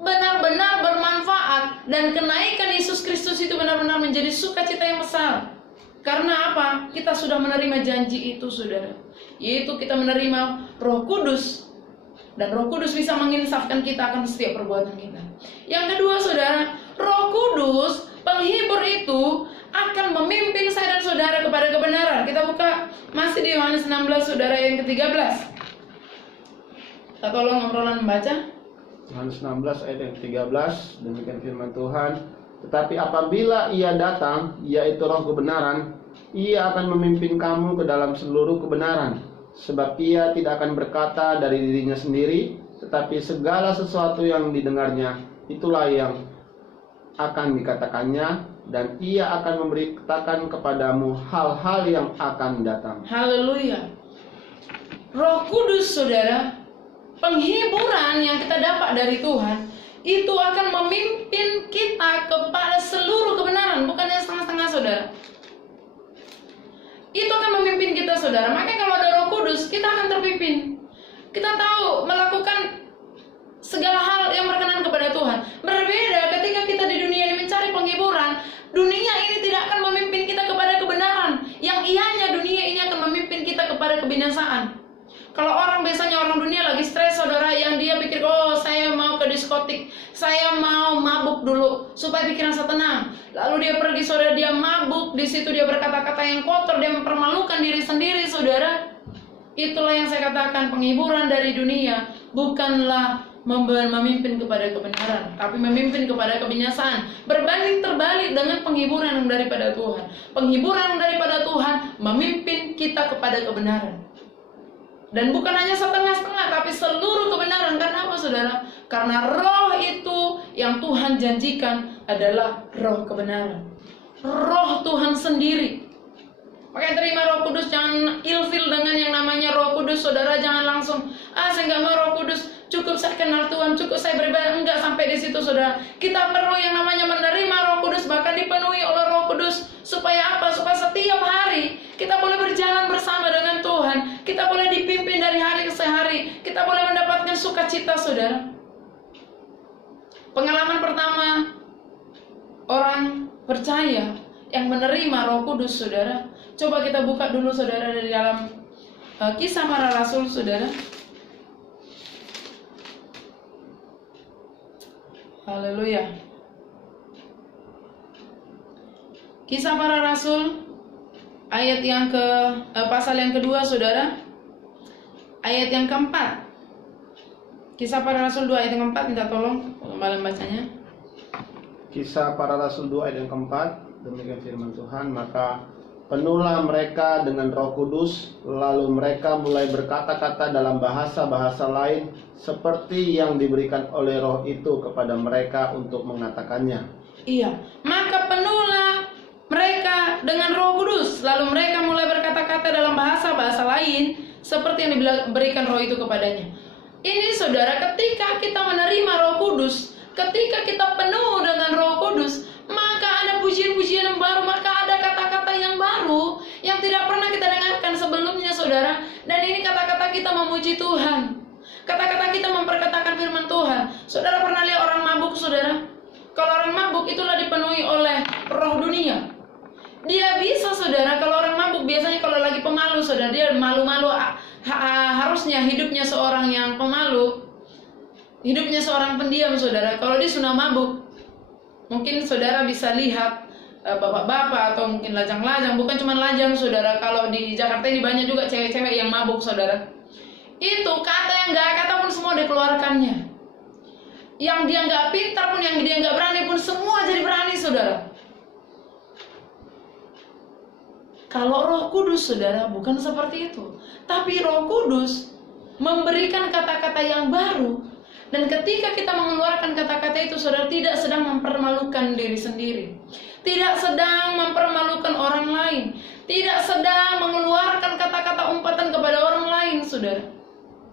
benar-benar bermanfaat dan kenaikan Yesus Kristus itu benar-benar menjadi sukacita yang besar. Karena apa? Kita sudah menerima janji itu saudara, yaitu kita menerima Roh Kudus, dan Roh Kudus bisa menginsafkan kita akan setiap perbuatan kita. Yang kedua saudara, Roh Kudus penghibur itu akan memimpin saya dan saudara kepada kebenaran. Kita buka masih di Yohanes 16 saudara yang ke-13. Kita tolong obrolan membaca. Yohanes 16 ayat yang 13, demikian firman Tuhan. Tetapi apabila ia datang, yaitu Roh kebenaran, ia akan memimpin kamu ke dalam seluruh kebenaran. Sebab ia tidak akan berkata dari dirinya sendiri, tetapi segala sesuatu yang didengarnya, itulah yang akan dikatakannya, dan ia akan memberitakan kepadamu hal-hal yang akan datang. Haleluya. Roh Kudus saudara, penghiburan yang kita dapat dari Tuhan, itu akan memimpin kita kepada seluruh kebenaran, bukannya setengah-setengah saudara. Itu akan memimpin kita saudara. Makanya kalau ada Roh Kudus, kita akan terpimpin. Kita tahu melakukan segala hal yang berkenan kepada Tuhan. Berbeda ketika kita di dunia ini mencari penghiburan. Dunia ini tidak akan memimpin kita kepada kebenaran. Yang ianya dunia ini akan memimpin kita kepada kebinasaan. Kalau orang biasanya orang dunia lagi stres saudara, yang dia pikir, oh saya mau ke diskotik, saya mau mabuk dulu supaya pikiran saya tenang. Lalu dia pergi saudara, dia mabuk, di situ dia berkata-kata yang kotor, dia mempermalukan diri sendiri saudara. Itulah yang saya katakan, penghiburan dari dunia bukanlah memimpin kepada kebenaran, tapi memimpin kepada kebinasaan. Berbanding terbalik dengan penghiburan yang daripada Tuhan. Penghiburan yang daripada Tuhan memimpin kita kepada kebenaran. Dan bukan hanya setengah-setengah, tapi seluruh kebenaran. Karena apa saudara? Karena roh itu yang Tuhan janjikan adalah roh kebenaran, roh Tuhan sendiri. Makanya terima Roh Kudus, jangan ilfil dengan yang namanya Roh Kudus saudara. Jangan langsung, saya nggak mau Roh Kudus, cukup saya kenal Tuhan, cukup saya beribadah. Enggak sampai di situ saudara. Kita perlu yang namanya menerima Roh Kudus, bahkan dipenuhi oleh Roh Kudus. Supaya apa? Supaya setiap hari kita boleh berjalan bersama dengan Tuhan. Kita boleh dipimpin dari hari ke hari. Kita boleh mendapatkan sukacita saudara. Pengalaman pertama orang percaya yang menerima Roh Kudus saudara, coba kita buka dulu saudara dari dalam Kisah Para Rasul saudara. Haleluya. Kisah Para Rasul ayat yang pasal yang kedua saudara, ayat yang keempat. Kisah Para Rasul 2 ayat yang keempat, minta tolong kembali bacanya. Kisah Para Rasul 2 ayat yang keempat, demikian firman Tuhan. Maka penuhlah mereka dengan Roh Kudus, lalu mereka mulai berkata-kata dalam bahasa-bahasa lain seperti yang diberikan oleh Roh itu kepada mereka untuk mengatakannya. Iya, maka penuhlah mereka dengan Roh Kudus, lalu mereka mulai berkata-kata dalam bahasa-bahasa lain seperti yang diberikan Roh itu kepadanya. Ini saudara, ketika kita menerima Roh Kudus, ketika kita penuh dengan Roh Kudus, maka ada pujian-pujian yang baru, maka ada kata-kata yang baru yang tidak pernah kita dengarkan sebelumnya saudara. Dan ini kata-kata kita memuji Tuhan, kata-kata kita memperkatakan firman Tuhan. Saudara pernah lihat orang mabuk saudara? Kalau orang mabuk itulah dipenuhi oleh roh dunia. Dia bisa saudara, kalau orang mabuk biasanya kalau lagi pemalu saudara, dia malu-malu. Harusnya hidupnya seorang yang pemalu, hidupnya seorang pendiam saudara. Kalau dia sudah mabuk, mungkin saudara bisa lihat bapak-bapak atau mungkin lajang-lajang. Bukan cuma lajang saudara, kalau di Jakarta ini banyak juga cewek-cewek yang mabuk saudara. Itu kata yang gak kata pun semua dikeluarkannya. Yang dia gak pintar pun, yang dia gak berani pun, semua jadi berani saudara. Kalau Roh Kudus saudara bukan seperti itu. Tapi Roh Kudus memberikan kata-kata yang baru Dan ketika kita mengeluarkan kata-kata itu, saudara, tidak sedang mempermalukan diri sendiri, tidak sedang mempermalukan orang lain, tidak sedang mengeluarkan kata-kata umpatan kepada orang lain, saudara.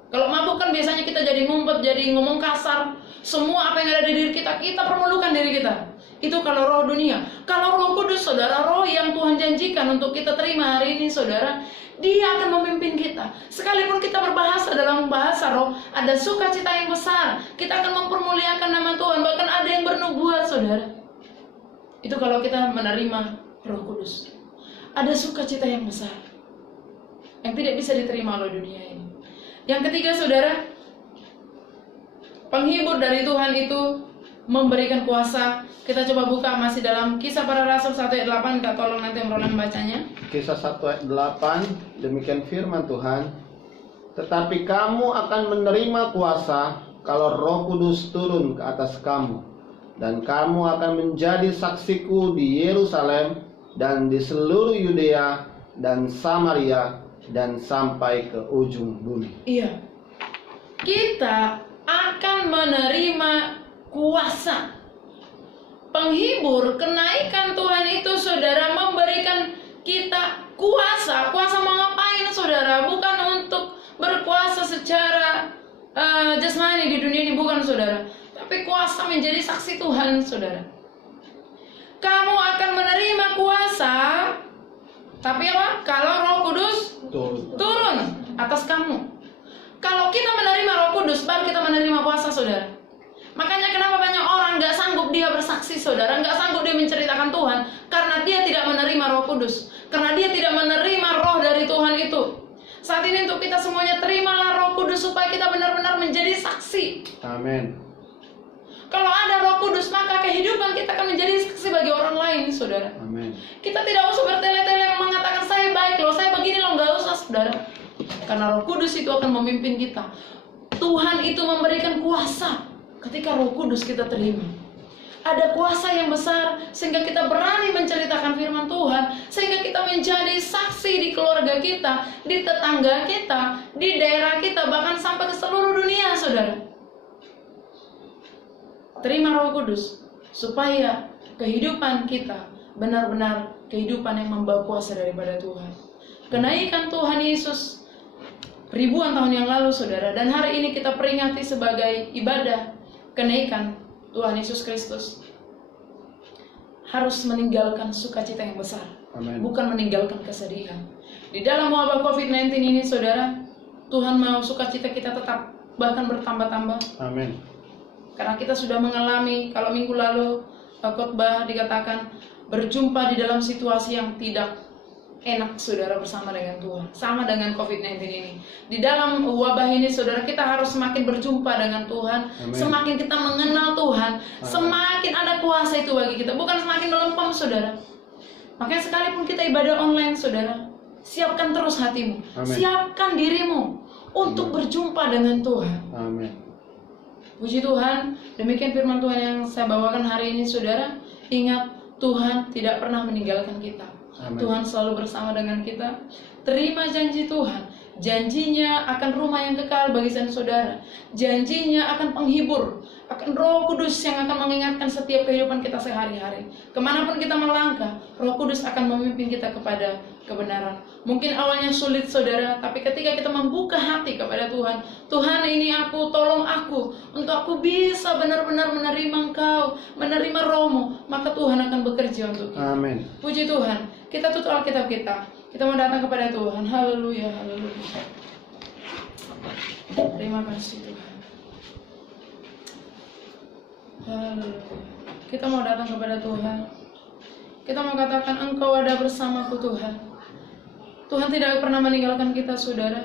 Kalau mabuk kan biasanya kita jadi ngumpet, jadi ngomong kasar. Semua apa yang ada di diri kita, kita permalukan diri kita. Itu kalau roh dunia. Kalau Roh Kudus, saudara, roh yang Tuhan janjikan untuk kita terima hari ini, saudara, Dia akan memimpin kita. Sekalipun kita berbahasa dalam bahasa roh, ada sukacita yang besar. Kita akan mempermuliakan nama Tuhan. Bahkan ada yang bernubuat, saudara. Itu kalau kita menerima Roh Kudus. Ada sukacita yang besar yang tidak bisa diterima oleh dunia ini. Yang ketiga, saudara, penghibur dari Tuhan itu memberikan kuasa. Kita coba buka masih dalam Kisah Para Rasul 1 ayat 8. Kita tolong nanti meroleh membacanya. Kisah 1 ayat 8, demikian firman Tuhan. Tetapi kamu akan menerima kuasa kalau Roh Kudus turun ke atas kamu, dan kamu akan menjadi saksiku di Yerusalem dan di seluruh Yudea dan Samaria dan sampai ke ujung bumi. Iya, kita akan menerima kuasa. Penghibur, kenaikan Tuhan itu, saudara, memberikan kita kuasa. Kuasa mau ngapain, saudara? Bukan untuk berkuasa secara jasmani di dunia ini, bukan, saudara. Tapi kuasa menjadi saksi Tuhan, saudara. Kamu akan menerima kuasa, tapi apa? Kalau Roh Kudus turun atas kamu. Kalau kita menerima Roh Kudus, baru kita menerima kuasa, saudara. Makanya kenapa banyak orang gak sanggup dia bersaksi, saudara, gak sanggup dia menceritakan Tuhan, karena dia tidak menerima Roh Kudus, karena dia tidak menerima roh dari Tuhan itu. Saat ini untuk kita semuanya, terimalah Roh Kudus supaya kita benar-benar menjadi saksi. Amin. Kalau ada Roh Kudus, maka kehidupan kita akan menjadi saksi bagi orang lain, saudara. Amin. Kita tidak usah bertele-tele mengatakan saya baik loh, saya begini loh, gak usah, saudara. Karena Roh Kudus itu akan memimpin kita. Tuhan itu memberikan kuasa. Ketika Roh Kudus kita terima, ada kuasa yang besar sehingga kita berani menceritakan firman Tuhan, sehingga kita menjadi saksi di keluarga kita, di tetangga kita, di daerah kita, bahkan sampai ke seluruh dunia, saudara. Terima Roh Kudus supaya kehidupan kita benar-benar kehidupan yang membawa kuasa daripada Tuhan. Kenaikan Tuhan Yesus ribuan tahun yang lalu, saudara, dan hari ini kita peringati sebagai ibadah kenaikan Tuhan Yesus Kristus, harus meninggalkan sukacita yang besar. Amen. Bukan meninggalkan kesedihan. Di dalam wabah COVID-19 ini, saudara, Tuhan mau sukacita kita tetap bahkan bertambah-tambah. Amin. Karena kita sudah mengalami, kalau minggu lalu khotbah dikatakan berjumpa di dalam situasi yang tidak enak, saudara, bersama dengan Tuhan. Sama dengan COVID-19 ini. Di dalam wabah ini, saudara, kita harus semakin berjumpa dengan Tuhan. Amen. Semakin kita mengenal Tuhan, semakin ada kuasa itu bagi kita. Bukan semakin melempem, saudara. Makanya sekalipun kita ibadah online, saudara, siapkan terus hatimu. Amen. Siapkan dirimu untuk berjumpa dengan Tuhan. Amin. Puji Tuhan, demikian firman Tuhan yang saya bawakan hari ini, saudara. Ingat, Tuhan tidak pernah meninggalkan kita. Amen. Tuhan selalu bersama dengan kita. Terima janji Tuhan. Janjinya akan rumah yang kekal bagi saudara. Janjinya akan penghibur, akan Roh Kudus yang akan mengingatkan setiap kehidupan kita sehari-hari. Kemanapun kita melangkah, Roh Kudus akan memimpin kita kepada kebenaran. Mungkin awalnya sulit, saudara, tapi ketika kita membuka hati kepada Tuhan, Tuhan, ini aku, tolong aku, untuk aku bisa benar-benar menerima Engkau, menerima Roh-Mu, maka Tuhan akan bekerja untuk kita. Amin. Puji Tuhan. Kita tutup Alkitab kita. Kita mau datang kepada Tuhan. Haleluya, haleluya. Terima kasih Tuhan. Haleluya. Kita mau datang kepada Tuhan. Kita mau katakan, Engkau ada bersamaku, Tuhan. Tuhan tidak pernah meninggalkan kita, saudara.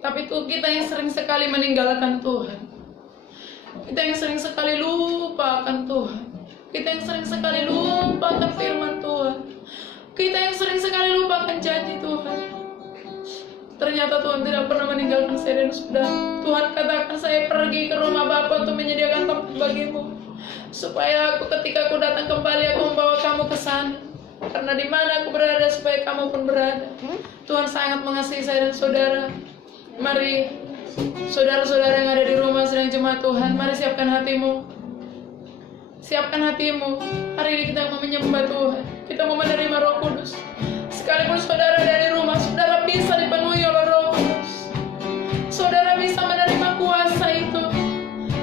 Tapi itu kita yang sering sekali meninggalkan Tuhan. Kita yang sering sekali lupakan Tuhan. Kita yang sering sekali lupakan firman Tuhan. Kita yang sering sekali lupakan janji Tuhan. Ternyata Tuhan tidak pernah meninggalkan saya dan saudara. Tuhan katakan, saya pergi ke rumah Bapa untuk menyediakan tempat bagimu, supaya aku ketika aku datang kembali, aku membawa kamu ke sana. Karena di mana aku berada, supaya kamu pun berada. Tuhan sangat mengasihi saya dan saudara. Mari Saudara-saudara yang ada di rumah sedang jemaat Tuhan, mari siapkan hatimu. Siapkan hatimu. Hari ini kita mau menyembah Tuhan. Kita mau menerima Roh Kudus. Sekalipun saudara dari rumah, saudara bisa dipenuhi oleh Roh Kudus. Saudara bisa menerima kuasa itu.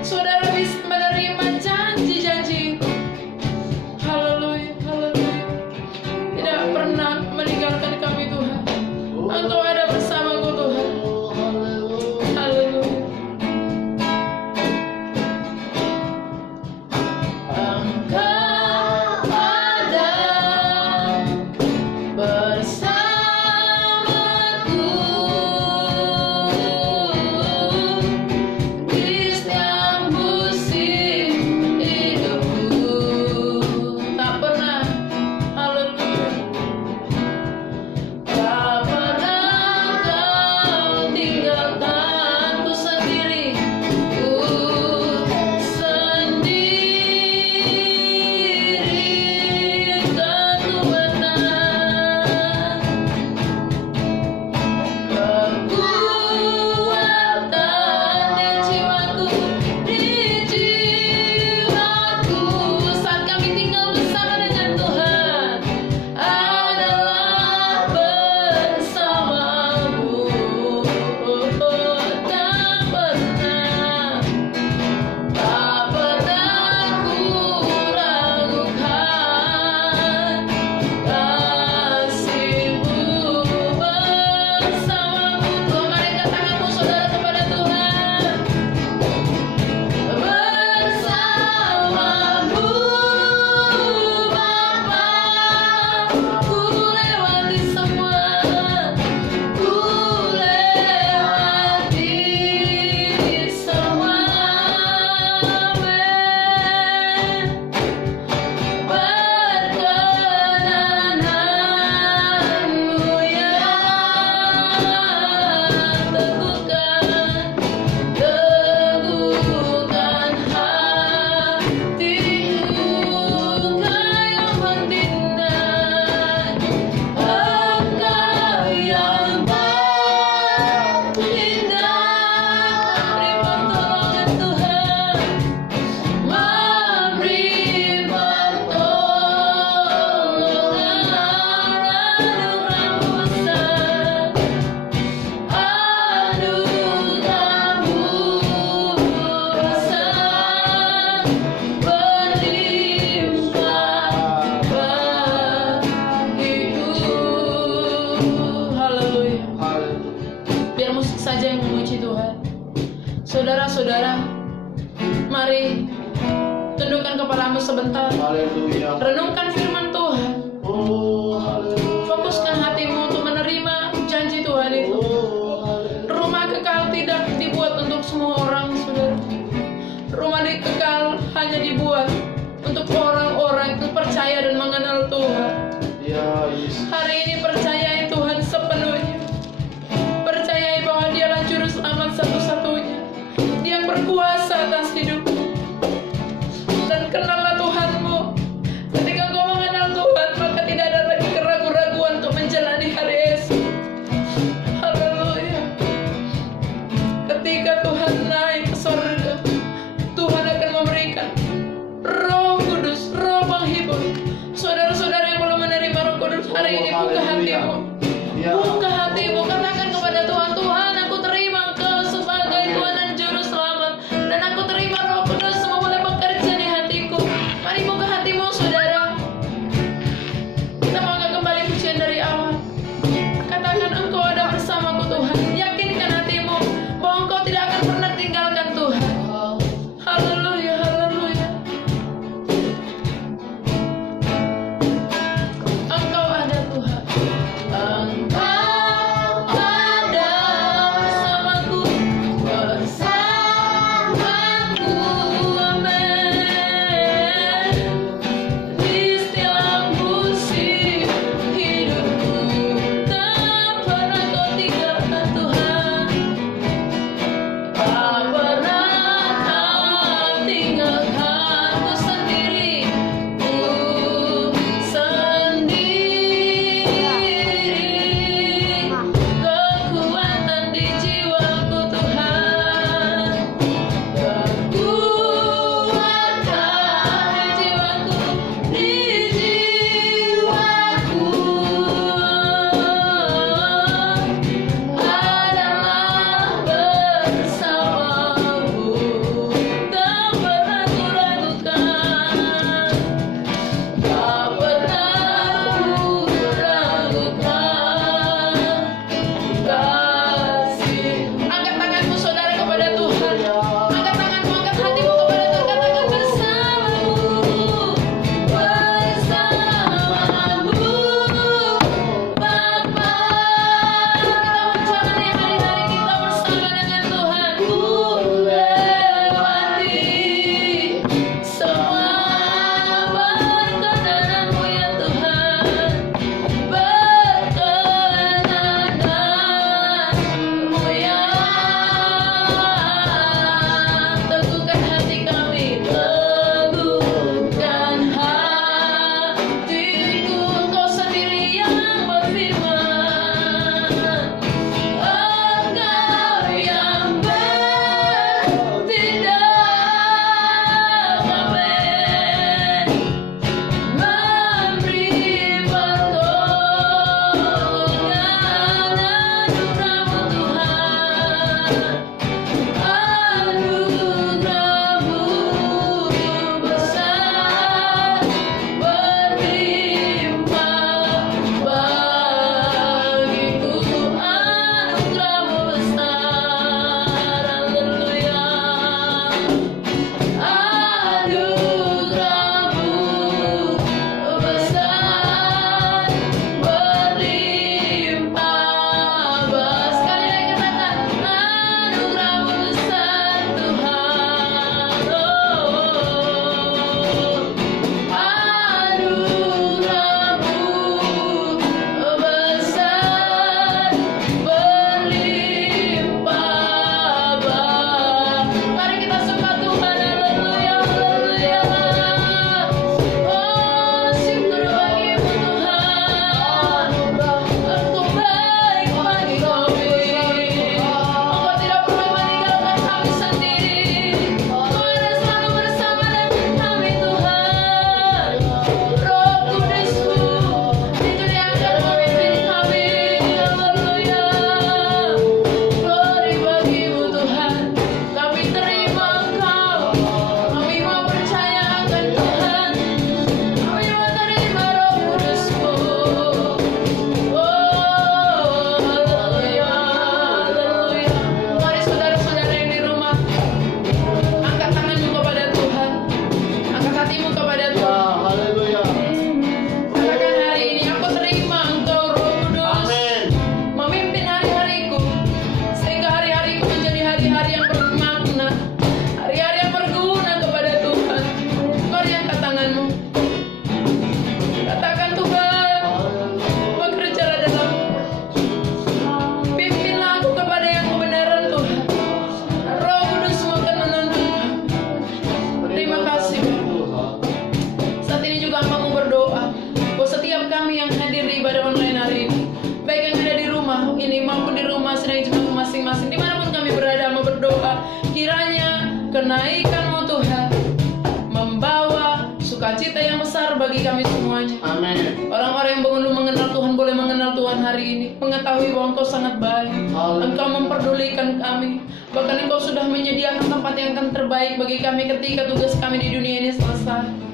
Saudara bisa menerima janji-janji itu. Haleluya, haleluya. Tidak pernah meninggalkan kami Tuhan. Engkau ada bersamaku Tuhan. Haleluya. Engkau ada bersamaku di setiap musim hidupku. Tak pernah, haleluya. Tak pernah kau tinggalkanku sendiri, kan ku menang. Kekuatan di jiwaku, saat kami tinggal bersama dengan Tuhan adalah bersamamu. Tak pernah ku ragukan kasih-Mu bersamamu. Mari katakanmu saudara kepada Tuhan. Bersamamu Bapa, ku lewati semua, ku lewati semua. Perkenananmu yang teguhkan hatiku, Engkau yang bertindak, Engkau yang bertindak. Beri pertolongan Tuhan, memberi pertolongan, anugerah-Mu besar, anugerah-Mu besar, berlimpah bagiku. Haleluya. Biar musik saja yang memuji Tuhan. Saudara-saudara, mari tundukkan kepalamu sebentar. Haleluya. Renungkan firman Tuhan. Oh, haleluya. Fokuskan hatimu untuk menerima janji Tuhan itu. Oh, haleluya. Rumah kekal tidak dibuat untuk semua orang, saudara. Rumah kekal hanya dibuat untuk orang-orang yang percaya dan mengenal Tuhan. Ya, Yesus. Hari ini percayai Tuhan sepenuhnya. Percayai bahwa Dialah juru selamat satu-satunya. Dia yang berkuasa atas hidupmu. Dan kenallah Tuhanmu. Ketika kau mengenal Tuhan, maka tidak ada lagi keraguan-raguan untuk menjalani hari esok. Haleluya. Ketika Tuhan naik ke surga, Tuhan akan memberikan Roh Kudus, Roh penghibur. Saudara-saudara yang belum menerima Roh Kudus, hari ini buka hatimu. Ya. Buka hatimu, katakan kepada Tuhan, Tuhan aku terima Engkau sebagai Tuhan dan Juru Selamat. berdoa, kiranya kenaikan-Mu Tuhan membawa sukacita yang besar bagi kami semuanya. Amin. Orang-orang yang belum mengenal Tuhan boleh mengenal Tuhan hari ini, mengetahui bahwa Engkau sangat baik, Engkau memperdulikan kami, bahkan Engkau sudah menyediakan tempat yang akan terbaik bagi kami ketika tugas kami di dunia ini selesai.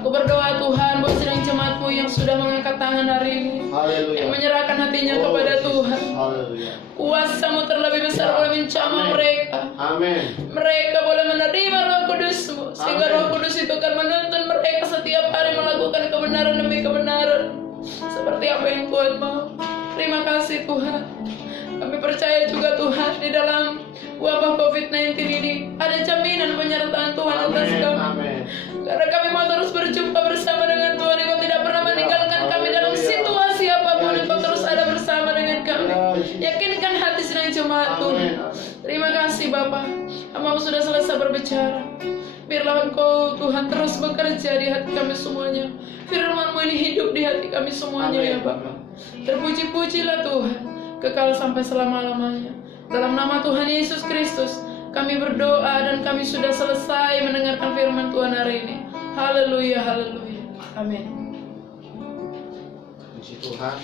Aku berdoa Tuhan buat sidang jemaat-Mu yang sudah mengangkat tangan hari ini, yang menyerahkan hatinya kepada Tuhan. Haleluya. Kuasa-Mu terlebih besar boleh menjamah mereka. Amin. Mereka boleh menerima Roh Kudus-Mu, sehingga Amin. Roh Kudus itu akan menuntun mereka setiap hari melakukan kebenaran demi kebenaran, seperti apa yang Tuhan mau. Terima kasih Tuhan. Kami percaya juga Tuhan, di dalam wabah COVID-19 ini ada jaminan penyertaan Tuhan atas kami. Amin. Karena kami mau terus berjumpa bersama dengan Tuhan. Engkau tidak pernah meninggalkan kami dalam situasi apapun. Engkau terus ada bersama dengan kami. Yakinkan hati sedang jemaat Tuhan. Terima kasih Bapa. Hamba sudah selesai berbicara. Biarlah Engkau Tuhan terus bekerja di hati kami semuanya. Firman-Mu ini hidup di hati kami semuanya ya Bapa. Terpuji-pujilah Tuhan, kekal sampai selama-lamanya. Dalam nama Tuhan Yesus Kristus kami berdoa dan kami sudah selesai mendengarkan firman Tuhan hari ini. Haleluya, haleluya. Amin. Puji Tuhan.